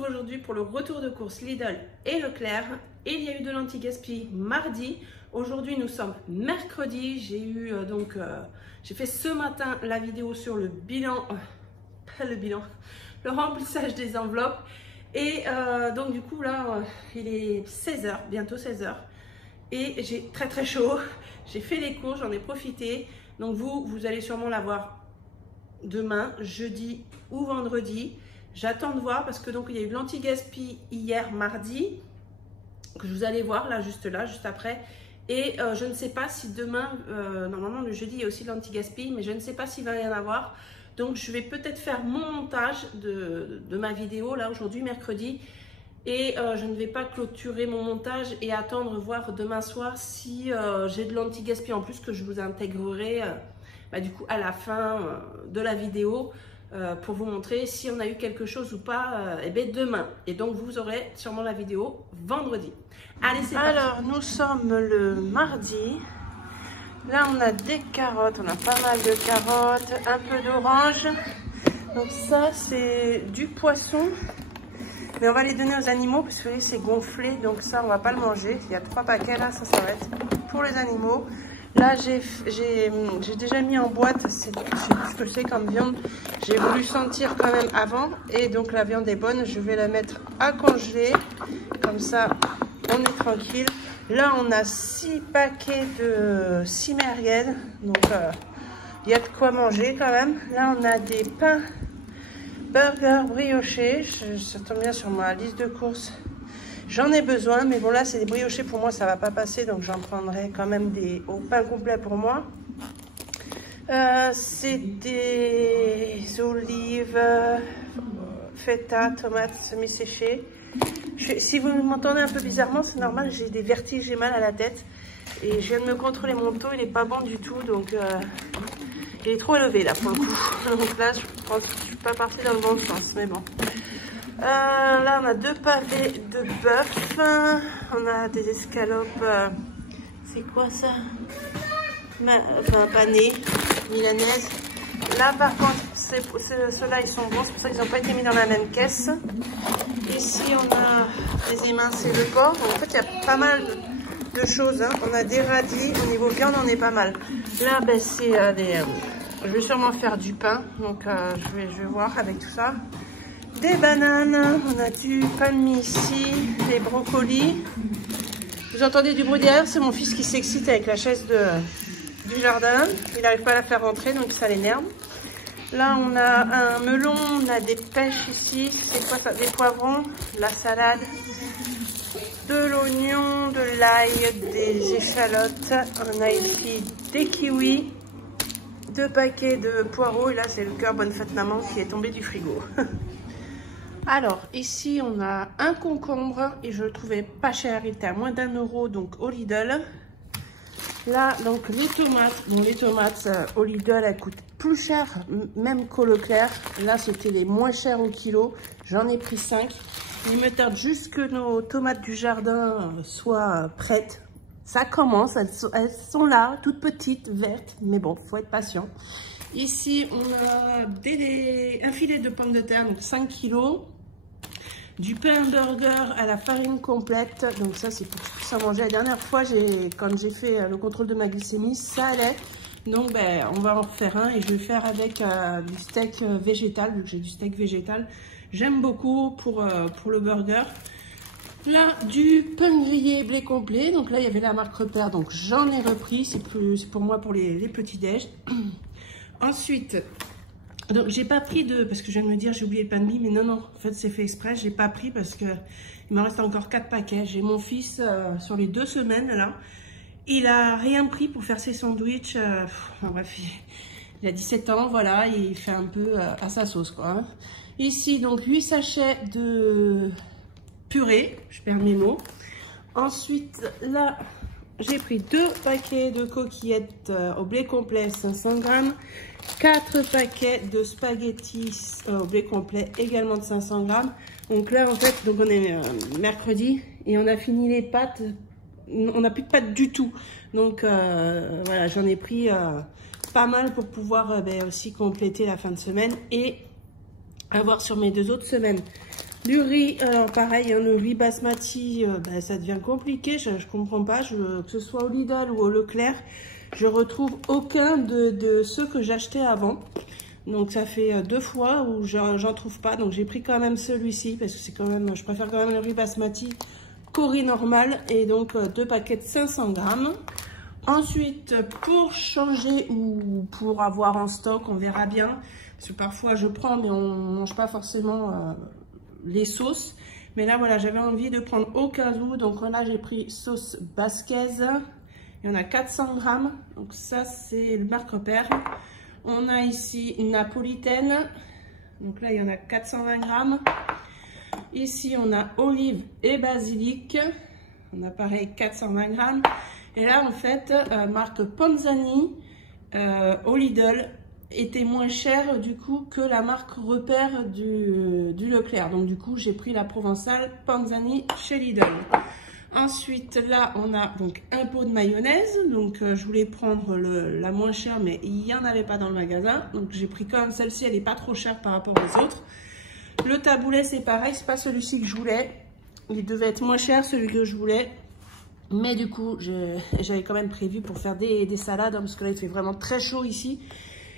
retrouve aujourd'hui pour le retour de course Lidl et Leclerc. Et il y a eu de l'anti-gaspi mardi. Aujourd'hui, nous sommes mercredi. J'ai fait ce matin la vidéo sur le bilan, le remplissage des enveloppes. Et donc du coup là, il est 16h, bientôt 16h. Et j'ai très chaud. J'ai fait les courses, j'en ai profité. Donc vous allez sûrement la voir demain, jeudi ou vendredi. J'attends de voir parce que donc il y a eu de l'anti-gaspi hier mardi que vous allez voir là juste après. Et je ne sais pas si demain, normalement le jeudi il y a aussi de l'anti-gaspi, mais je ne sais pas s'il va y en avoir. Donc je vais peut-être faire mon montage de ma vidéo là aujourd'hui mercredi. Et je ne vais pas clôturer mon montage et attendre voir demain soir si j'ai de l'anti-gaspi en plus que je vous intégrerai du coup à la fin de la vidéo pour vous montrer si on a eu quelque chose ou pas demain. Et donc vous aurez sûrement la vidéo vendredi. Allez, c'est parti. Alors nous sommes le mardi. Là on a des carottes, on a pas mal de carottes, un peu d'orange. Donc ça c'est du poisson. Mais on va les donner aux animaux parce que c'est gonflé, donc ça on va pas le manger. Il y a 3 paquets là, ça va être pour les animaux. Là j'ai déjà mis en boîte, je sais plus ce que c'est comme viande. J'ai voulu sentir quand même avant et donc la viande est bonne. Je vais la mettre à congeler, comme ça on est tranquille. Là on a 6 paquets de 6 merguez, donc il y a de quoi manger quand même. Là on a des pains burger brioché, ça tombe bien sur ma liste de courses. J'en ai besoin, mais bon là c'est des briochés pour moi, ça va pas passer, donc j'en prendrai quand même des au pain complet pour moi. C'est des olives, feta, tomates semi-séchées. Si vous m'entendez un peu bizarrement, c'est normal, j'ai des vertiges, j'ai mal à la tête. Et je viens de me contrôler mon taux, il est pas bon du tout, donc il est trop élevé là pour le coup. Donc là, je pense que je suis pas partie dans le bon sens, mais bon. Là, on a 2 pavés de bœuf. On a des escalopes. C'est quoi ça? Enfin, panées, milanaises. Là, par contre, ceux-là, ils sont bons. C'est pour ça qu'ils n'ont pas été mis dans la même caisse. Ici, on a des émincés de porc. En fait, il y a pas mal de choses. Hein. On a des radis. Au niveau viande, on est pas mal. Là, c'est je vais sûrement faire du pain. Donc, je vais voir avec tout ça. Des bananes. On a du pain de mie ici. Des brocolis. Vous entendez du bruit derrière? C'est mon fils qui s'excite avec la chaise du jardin. Il n'arrive pas à la faire rentrer, donc ça l'énerve. Là, on a un melon. On a des pêches ici. C'est quoi ça? Des poivrons. De la salade. De l'oignon, de l'ail, des échalotes. On a ici des kiwis, 2 paquets de poireaux. Et là, c'est le cœur bonne fête maman qui est tombé du frigo. Alors, ici, on a un concombre et je le trouvais pas cher. Il était à moins d'1 euro, donc au Lidl. Là, donc les tomates. Bon, les tomates au Lidl, elles coûtent plus cher, même qu'au Leclerc. Là, c'était les moins chers au kilo. J'en ai pris 5. Il me tarde juste que nos tomates du jardin soient prêtes. Ça commence, elles sont là, toutes petites, vertes, mais bon, faut être patient. Ici, on a un filet de pommes de terre, donc 5 kilos. Du pain burger à la farine complète, donc ça c'est pour ça manger. La dernière fois, quand j'ai fait le contrôle de ma glycémie, ça allait. Donc on va en refaire un et je vais faire avec du steak végétal, vu que j'ai du steak végétal. J'aime beaucoup pour le burger. Là, du pain grillé blé complet. Donc là, il y avait la marque Repère. Donc j'en ai repris. C'est pour moi pour les petits déj. Ensuite, donc j'ai pas pris parce que je viens de me dire j'ai oublié le pain de mie. Mais non. En fait, c'est fait exprès. J'ai pas pris parce que il m'en reste encore 4 paquets. J'ai mon fils sur les 2 semaines là. Il a rien pris pour faire ses sandwichs. Bref, il a 17 ans. Voilà, il fait un peu à sa sauce quoi. Hein. Ici, donc 8 sachets de purée, je perds mes mots. Ensuite, là, j'ai pris 2 paquets de coquillettes au blé complet, 500 grammes. 4 paquets de spaghettis au blé complet, également de 500 grammes. Donc là, en fait, donc on est mercredi et on a fini les pâtes. On n'a plus de pâtes du tout. Donc, voilà, j'en ai pris pas mal pour pouvoir aussi compléter la fin de semaine et avoir sur mes 2 autres semaines Du riz, alors pareil, hein, le riz basmati, ça devient compliqué, je comprends pas, que ce soit au Lidl ou au Leclerc, je retrouve aucun de ceux que j'achetais avant. Donc ça fait 2 fois où j'en trouve pas, donc j'ai pris quand même celui-ci, parce que c'est quand même, je préfère quand même le riz basmati qu'au riz normal, et donc 2 paquets de 500 grammes. Ensuite, pour changer ou pour avoir en stock, on verra bien, parce que parfois je prends, mais on mange pas forcément les sauces. Mais là, voilà, j'avais envie de prendre au cas où. Donc là, j'ai pris sauce basquez. Il y en a 400 grammes. Donc ça, c'est le marque repère. On a ici une napolitaine. Donc là, il y en a 420 grammes. Ici, on a olive et basilic. On a pareil 420 grammes. Et là, en fait, marque Panzani au Lidl était moins cher du coup que la marque repère du Leclerc. Donc du coup, j'ai pris la provençale Panzani chez Lidl. Ensuite, là, on a donc un pot de mayonnaise. Donc je voulais prendre la moins chère, mais il n'y en avait pas dans le magasin. Donc j'ai pris quand même celle-ci, elle n'est pas trop chère par rapport aux autres. Le taboulet, c'est pareil, c'est pas celui-ci que je voulais. Il devait être moins cher, celui que je voulais. Mais du coup, j'avais quand même prévu pour faire des salades, hein, parce que là, il fait vraiment très chaud ici.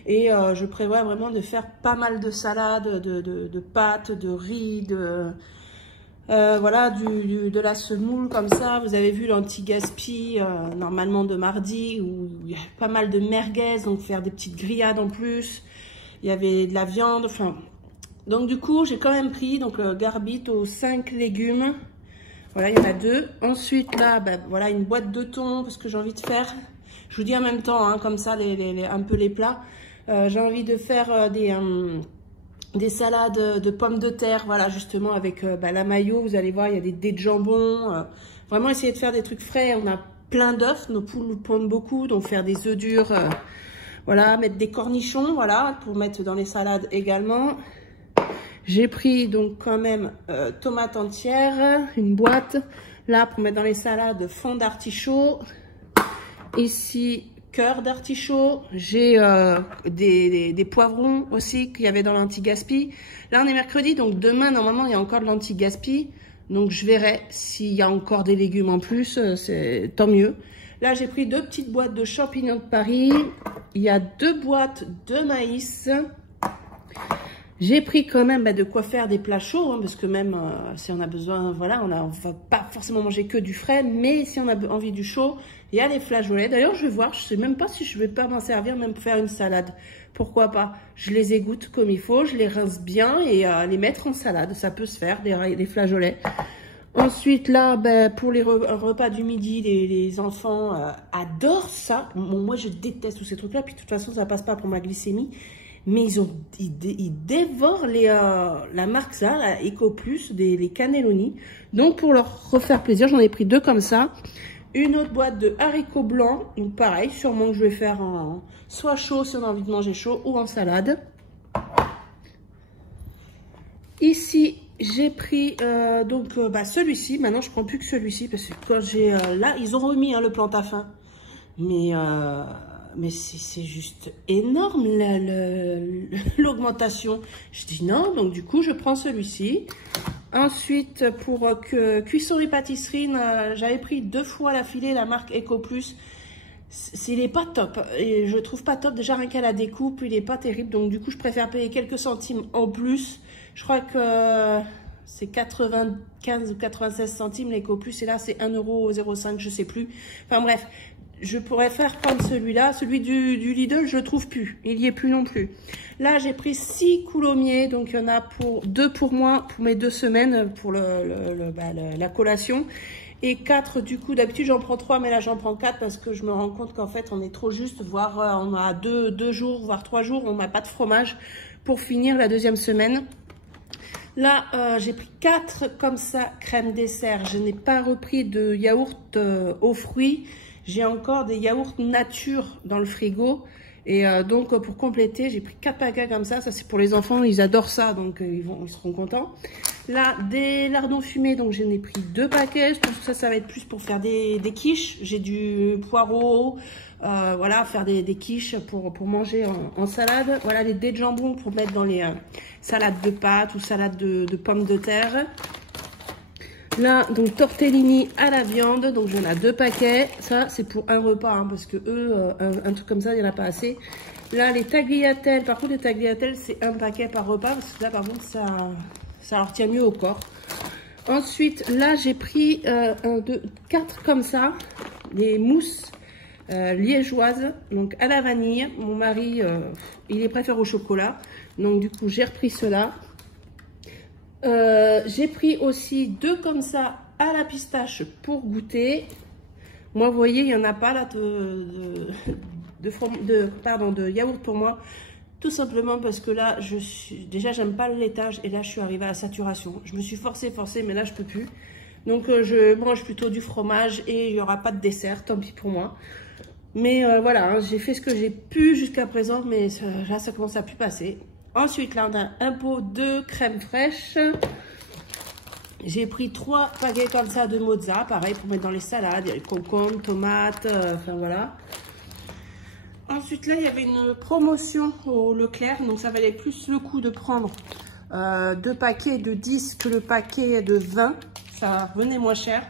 Et je prévois vraiment de faire pas mal de salades, de pâtes, de riz, voilà, de la semoule comme ça. Vous avez vu l'anti-gaspi, normalement de mardi, où il y a pas mal de merguez, donc faire des petites grillades en plus. Il y avait de la viande, enfin... Donc du coup, j'ai quand même pris donc garbit aux 5 légumes. Voilà, il y en a 2. Ensuite, là, voilà, une boîte de thon, parce que j'ai envie de faire... Je vous dis en même temps, hein, comme ça, un peu les plats. J'ai envie de faire des salades de pommes de terre, voilà, justement, avec la mayo. Vous allez voir, il y a des dés de jambon. Vraiment, essayer de faire des trucs frais. On a plein d'œufs. Nos poules nous pondent beaucoup, donc faire des œufs durs. Voilà, mettre des cornichons, voilà, pour mettre dans les salades également. J'ai pris donc quand même tomates entières, une boîte. Là, pour mettre dans les salades, fond d'artichaut. Ici, cœur d'artichaut. J'ai des poivrons aussi qu'il y avait dans l'anti-gaspi. Là, on est mercredi, donc demain, normalement, il y a encore de l'anti-gaspi. Donc, je verrai s'il y a encore des légumes en plus. C'est tant mieux. Là, j'ai pris 2 petites boîtes de champignons de Paris. Il y a 2 boîtes de maïs. J'ai pris quand même de quoi faire des plats chauds, hein, parce que même si on a besoin, voilà, on va pas forcément manger que du frais, mais si on a envie du chaud, il y a les flageolets. D'ailleurs, je vais voir, je sais même pas si je vais pas m'en servir, même pour faire une salade. Pourquoi pas? Je les égoutte comme il faut, je les rince bien et les mettre en salade. Ça peut se faire, des flageolets. Ensuite, là, pour les repas du midi, les enfants adorent ça. Bon, moi, je déteste tous ces trucs-là, puis de toute façon, ça passe pas pour ma glycémie. Mais ils dévorent la marque ça, la Eco Plus, les cannelloni. Donc pour leur refaire plaisir, j'en ai pris 2 comme ça. Une autre boîte de haricots blancs, donc pareil, sûrement que je vais faire soit chaud si on a envie de manger chaud, ou en salade. Ici, j'ai pris celui-ci. Maintenant, je prends plus que celui-ci parce que quand j'ai là, ils ont remis le Plantafin, mais c'est juste énorme l'augmentation. Je dis non, donc du coup je prends celui-ci. Ensuite, pour cuisson et pâtisserie, j'avais pris 2 fois l'affilée la marque Eco Plus. Il est pas top, et je trouve pas top déjà rien qu'à la découpe, il est pas terrible, donc du coup je préfère payer quelques centimes en plus. Je crois que c'est 95 ou 96 centimes l'Eco Plus, et là c'est 1,05 €, je sais plus. Enfin bref. Je pourrais faire prendre celui-là. Celui du Lidl, je le trouve plus. Il y est plus non plus. Là, j'ai pris 6 coulommiers. Donc, il y en a 2 pour moi, pour mes 2 semaines, pour la collation. Et 4, du coup, d'habitude, j'en prends 3, mais là, j'en prends 4 parce que je me rends compte qu'en fait, on est trop juste, voire on a 2 jours, voire 3 jours, on n'a pas de fromage pour finir la 2e semaine. Là, j'ai pris 4 comme ça, crème dessert. Je n'ai pas repris de yaourt aux fruits. J'ai encore des yaourts nature dans le frigo. Et donc pour compléter, j'ai pris 4 paquets comme ça. Ça c'est pour les enfants, ils adorent ça, donc ils seront contents. Là, des lardons fumés, donc j'en ai pris 2 paquets. Je pense que ça va être plus pour faire des quiches. J'ai du poireau, voilà, faire des quiches pour manger en salade. Voilà, les dés de jambon pour mettre dans les salades de pâtes ou salades de pommes de terre. Là, donc tortellini à la viande, donc j'en ai 2 paquets. Ça, c'est pour un repas, hein, parce que eux, un truc comme ça, il n'y en a pas assez. Là, les tagliatelles, par contre, les tagliatelles, c'est 1 paquet par repas, parce que là, par contre, ça leur tient mieux au corps. Ensuite, là, j'ai pris 1, 2, 4 comme ça, des mousses liégeoises, donc à la vanille. Mon mari, il les préfère au chocolat, donc du coup, j'ai repris cela. J'ai pris aussi 2 comme ça à la pistache pour goûter. Moi, vous voyez, il n'y en a pas là de yaourt pour moi. Tout simplement parce que là, déjà, j'aime pas le laitage et là, je suis arrivée à la saturation. Je me suis forcée, mais là, je peux plus. Donc, je mange plutôt du fromage et il n'y aura pas de dessert, tant pis pour moi. Mais voilà, hein, j'ai fait ce que j'ai pu jusqu'à présent, mais là, ça commence à plus passer. Ensuite, là, on a un pot de crème fraîche. J'ai pris 3 paquets comme ça de mozza, pareil, pour mettre dans les salades. Il y a les concombres, tomates, enfin voilà. Ensuite, là, il y avait une promotion au Leclerc. Donc, ça valait plus le coup de prendre 2 paquets de 10 que le paquet de 20. Ça revenait moins cher.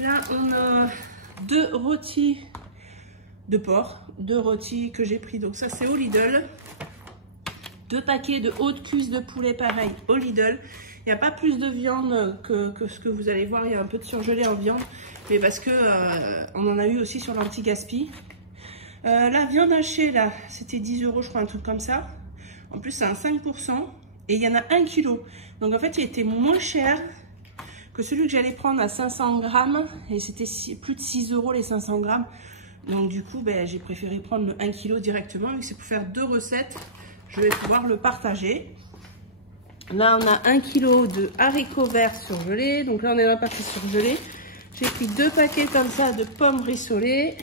Là, on a 2 rôtis de porc. 2 rôtis que j'ai pris. Donc, ça, c'est au Lidl. 2 paquets de haute cuisse de poulet, pareil, au Lidl. Il n'y a pas plus de viande que ce que vous allez voir. Il y a un peu de surgelé en viande. Mais parce que on en a eu aussi sur l'anti-gaspi. La viande hachée, là, c'était 10 €, je crois, un truc comme ça. En plus, c'est un 5%. Et il y en a 1 kg. Donc, en fait, il était moins cher que celui que j'allais prendre à 500 grammes. Et c'était plus de 6 € les 500 grammes. Donc, du coup, ben, j'ai préféré prendre le 1 kg directement. Vu que c'est pour faire 2 recettes, je vais pouvoir le partager. Là, on a 1 kg de haricots verts surgelés. Donc là, on est dans la partie surgelée. J'ai pris 2 paquets comme ça de pommes rissolées.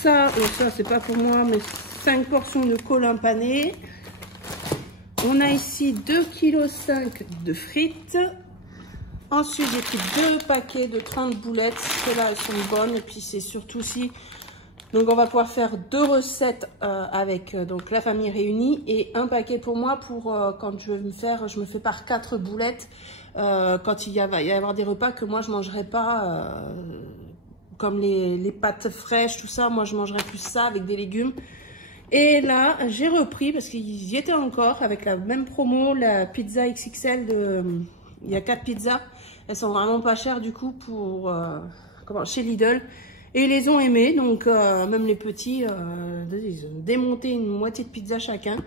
Ça c'est pas pour moi, mais 5 portions de colin pané. On a ici 2,5 kg de frites. Ensuite, j'ai pris 2 paquets de 30 boulettes. Celles-là, elles sont bonnes. Et puis, c'est surtout si... Donc, on va pouvoir faire 2 recettes avec donc la famille réunie. Et 1 paquet pour moi pour quand je me fais par 4 boulettes. Quand il va y avoir des repas que moi, je ne mangerai pas... comme les pâtes fraîches, tout ça. Moi, je mangerais plus ça avec des légumes. Et là, j'ai repris, parce qu'ils y étaient encore, avec la même promo, la pizza XXL de... Il y a 4 pizzas. Elles sont vraiment pas chères, du coup, pour chez Lidl. Et ils les ont aimées. Donc, même les petits, ils ont démonté une moitié de pizza chacun.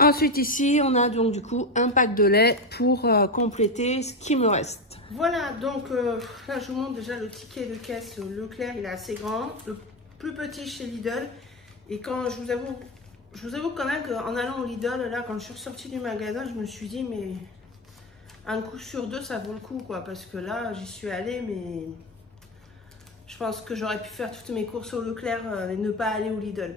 Ensuite, ici, on a donc, du coup, un pack de lait pour compléter ce qui me reste. Voilà, donc là je vous montre déjà le ticket de caisse Leclerc, il est assez grand, le plus petit chez Lidl. Et quand je vous avoue quand même qu'en allant au Lidl, là quand je suis ressortie du magasin, je me suis dit mais un coup sur 2 ça vaut le coup quoi, parce que là j'y suis allée mais je pense que j'aurais pu faire toutes mes courses au Leclerc et ne pas aller au Lidl.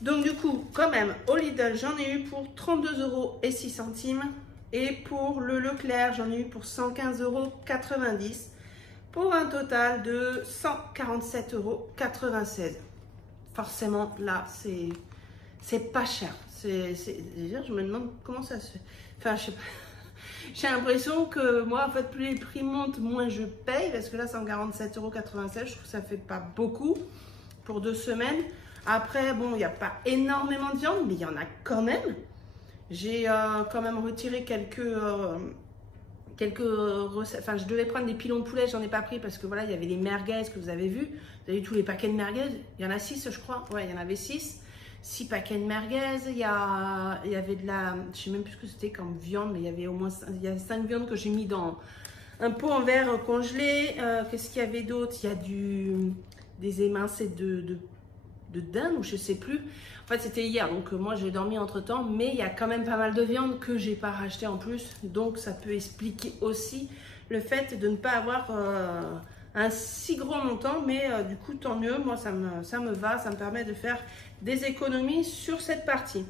Donc du coup quand même au Lidl j'en ai eu pour 32,06 €. Et pour le Leclerc, j'en ai eu pour 115,90 € pour un total de 147,96 €. Forcément, là, c'est pas cher. Déjà, je me demande comment ça se fait. Enfin, je sais pas. J'ai l'impression que moi, en fait, plus les prix montent, moins je paye. Parce que là, 147,96 €, je trouve que ça fait pas beaucoup pour 2 semaines. Après, bon, il n'y a pas énormément de viande, mais il y en a quand même. J'ai quand même retiré quelques recettes. Enfin, je devais prendre des pilons de poulet, j'en ai pas pris parce que voilà, il y avait les merguez que vous avez vu. Vous avez vu tous les paquets de merguez. Il y en a 6, je crois. Ouais, il y en avait 6. 6 paquets de merguez. Il y avait de la... Je sais même plus ce que c'était comme viande, mais il y avait au moins 5 viandes que j'ai mis dans un pot en verre congelé. Qu'est-ce qu'il y avait d'autre? Il y a des émincés de dinde ou je sais plus. En fait, c'était hier, donc moi j'ai dormi entre temps, mais il y a quand même pas mal de viande que j'ai pas racheté en plus, donc ça peut expliquer aussi le fait de ne pas avoir un si gros montant, mais du coup, tant mieux. Moi, ça me va, ça me permet de faire des économies sur cette partie.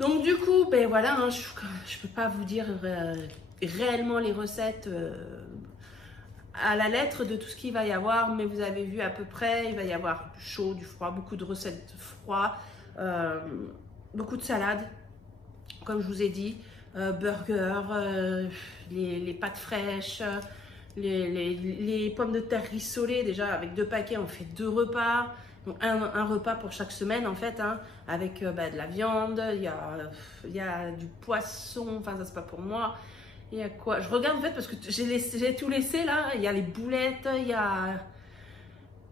Donc, du coup, ben voilà, hein, je ne peux pas vous dire réellement les recettes à la lettre de tout ce qu'il va y avoir, mais vous avez vu à peu près, il va y avoir du chaud, du froid, beaucoup de recettes froides, beaucoup de salades, comme je vous ai dit, burgers, les pâtes fraîches, les pommes de terre rissolées. Déjà avec 2 paquets on fait 2 repas, donc un repas pour chaque semaine en fait, hein, avec de la viande, il y a du poisson, enfin ça c'est pas pour moi. Il y a quoi? Je regarde en fait parce que j'ai tout laissé là. Il y a les boulettes, il y a...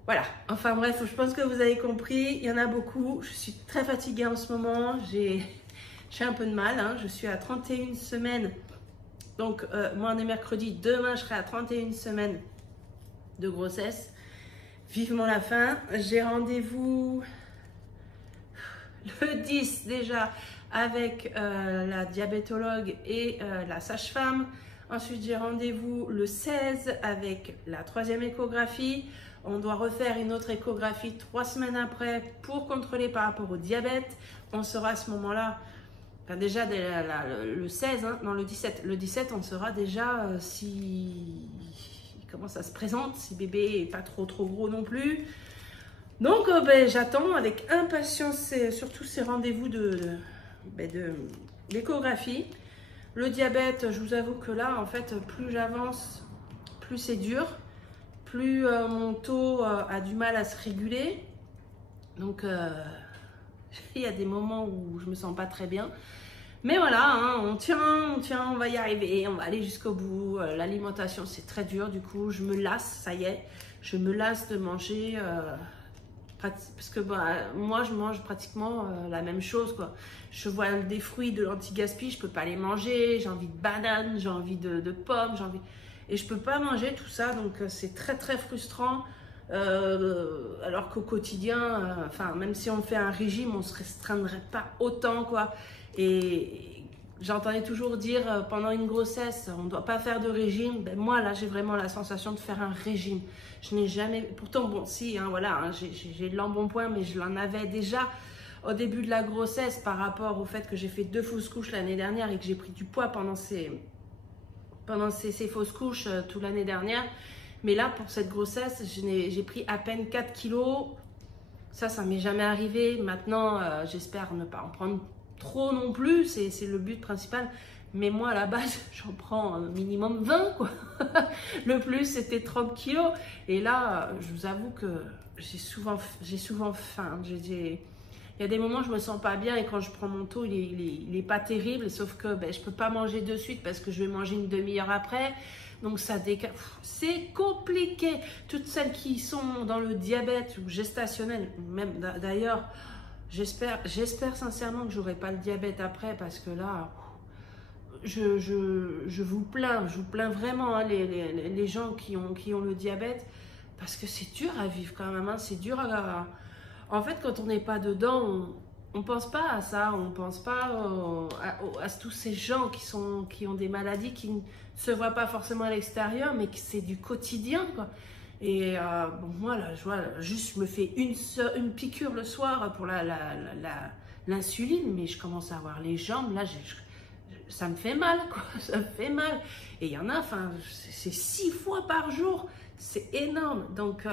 Voilà. Enfin bref, je pense que vous avez compris. Il y en a beaucoup. Je suis très fatiguée en ce moment. J'ai un peu de mal. Hein. Je suis à 31 semaines. Donc moi on est mercredi. Demain je serai à 31 semaines de grossesse. Vivement la fin. J'ai rendez-vous le 10 déjà avec la diabétologue et la sage-femme. Ensuite, j'ai rendez-vous le 16 avec la 3e échographie. On doit refaire une autre échographie 3 semaines après pour contrôler par rapport au diabète. On saura à ce moment-là, enfin déjà le 16, hein, non le 17. Le 17, on saura déjà comment ça se présente, si bébé n'est pas trop gros non plus. Donc, j'attends avec impatience surtout ces rendez-vous d'échographie. Le diabète, je vous avoue que là, en fait, plus j'avance, plus c'est dur, plus mon taux a du mal à se réguler. Donc, il y a des moments où je me sens pas très bien. Mais voilà, hein, on tient, on va y arriver, on va aller jusqu'au bout. L'alimentation, c'est très dur, du coup, je me lasse, ça y est, je me lasse de manger... parce que moi je mange pratiquement la même chose quoi. Je vois des fruits, de l'anti-gaspi, je peux pas les manger, j'ai envie de bananes, j'ai envie de pommes, et je peux pas manger tout ça, donc c'est très frustrant. Alors qu'au quotidien, enfin même si on fait un régime, on se restreindrait pas autant quoi. Et j'entendais toujours dire pendant une grossesse, on ne doit pas faire de régime. Ben, moi là j'ai vraiment la sensation de faire un régime. Je n'ai jamais, pourtant bon si, hein, voilà, hein, j'ai de l'embonpoint, mais je l'en avais déjà au début de la grossesse par rapport au fait que j'ai fait 2 fausses couches l'année dernière et que j'ai pris du poids pendant ces fausses couches toute l'année dernière. Mais là pour cette grossesse, j'ai pris à peine 4 kilos. Ça m'est jamais arrivé. Maintenant j'espère ne pas en prendre trop non plus, c'est le but principal. Mais moi, à la base, j'en prends un minimum 20, quoi. Le plus, c'était 30 kilos. Et là, je vous avoue que j'ai souvent faim. Il y a des moments où je me sens pas bien et quand je prends mon taux, il est pas terrible. Sauf que je peux pas manger de suite parce que je vais manger une demi-heure après. Donc, ça décale. C'est compliqué. Toutes celles qui sont dans le diabète ou gestationnel, même d'ailleurs, j'espère sincèrement que j'aurai pas le diabète après parce que là... Je vous plains vraiment hein, les gens qui ont le diabète parce que c'est dur à vivre quand même, hein, c'est dur en fait quand on n'est pas dedans, on pense pas à ça, on pense pas à tous ces gens qui ont des maladies qui ne se voient pas forcément à l'extérieur mais que c'est du quotidien quoi. Et bon, moi là, je me fais une piqûre le soir pour l'insuline, mais je commence à avoir les jambes là, ça me fait mal, quoi. Ça me fait mal. Et il y en a, enfin, c'est 6 fois par jour. C'est énorme. Donc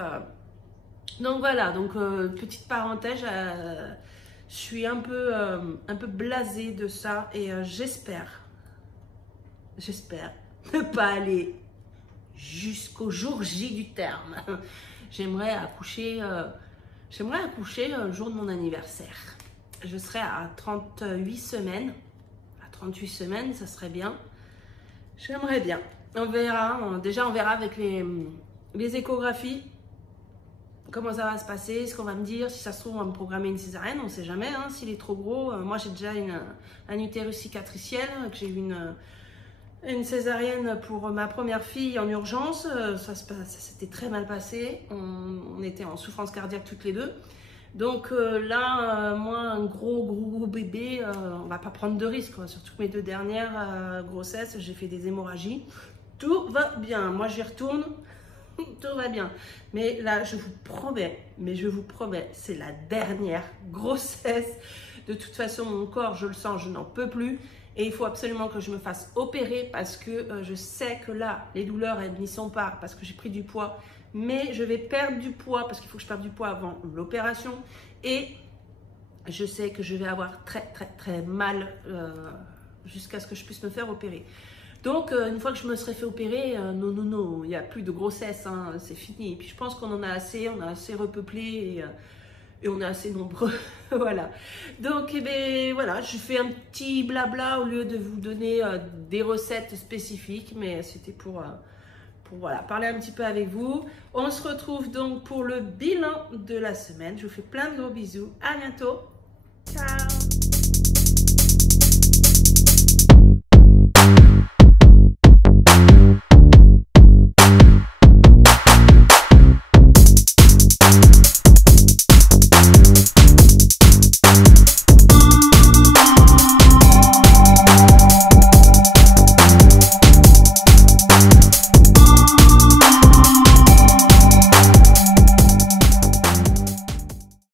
voilà. Donc, petite parenthèse, je suis un peu blasée de ça. Et j'espère ne pas aller jusqu'au jour J du terme. J'aimerais accoucher le jour de mon anniversaire. Je serai à 38 semaines. 38 semaines, ça serait bien. J'aimerais bien. On verra. Déjà, on verra avec les échographies comment ça va se passer, ce qu'on va me dire. Si ça se trouve, on va me programmer une césarienne. On ne sait jamais. Hein, s'il est trop gros. Moi, j'ai déjà un utérus cicatriciel. Que j'ai eu une césarienne pour ma première fille en urgence. Ça s'était très mal passé. On était en souffrance cardiaque toutes les deux. Donc là, moi, un gros bébé, on va pas prendre de risques. Surtout que mes 2 dernières grossesses, j'ai fait des hémorragies. Tout va bien. Moi, j'y retourne tout va bien. Mais là, je vous promets, c'est la dernière grossesse. De toute façon, mon corps, je le sens, je n'en peux plus. Et il faut absolument que je me fasse opérer parce que je sais que là, les douleurs, elles n'y sont pas parce que j'ai pris du poids. Mais je vais perdre du poids parce qu'il faut que je perde du poids avant l'opération. Et je sais que je vais avoir très mal jusqu'à ce que je puisse me faire opérer. Donc, une fois que je me serai fait opérer, non, il n'y a plus de grossesse, hein, c'est fini. Et puis, je pense qu'on en a assez, on a assez repeuplé et on est assez nombreux. Voilà. Donc, eh bien, voilà, je fais un petit blabla au lieu de vous donner des recettes spécifiques, mais c'était pour voilà, parler un petit peu avec vous. On se retrouve donc pour le bilan de la semaine. Je vous fais plein de gros bisous. À bientôt. Ciao.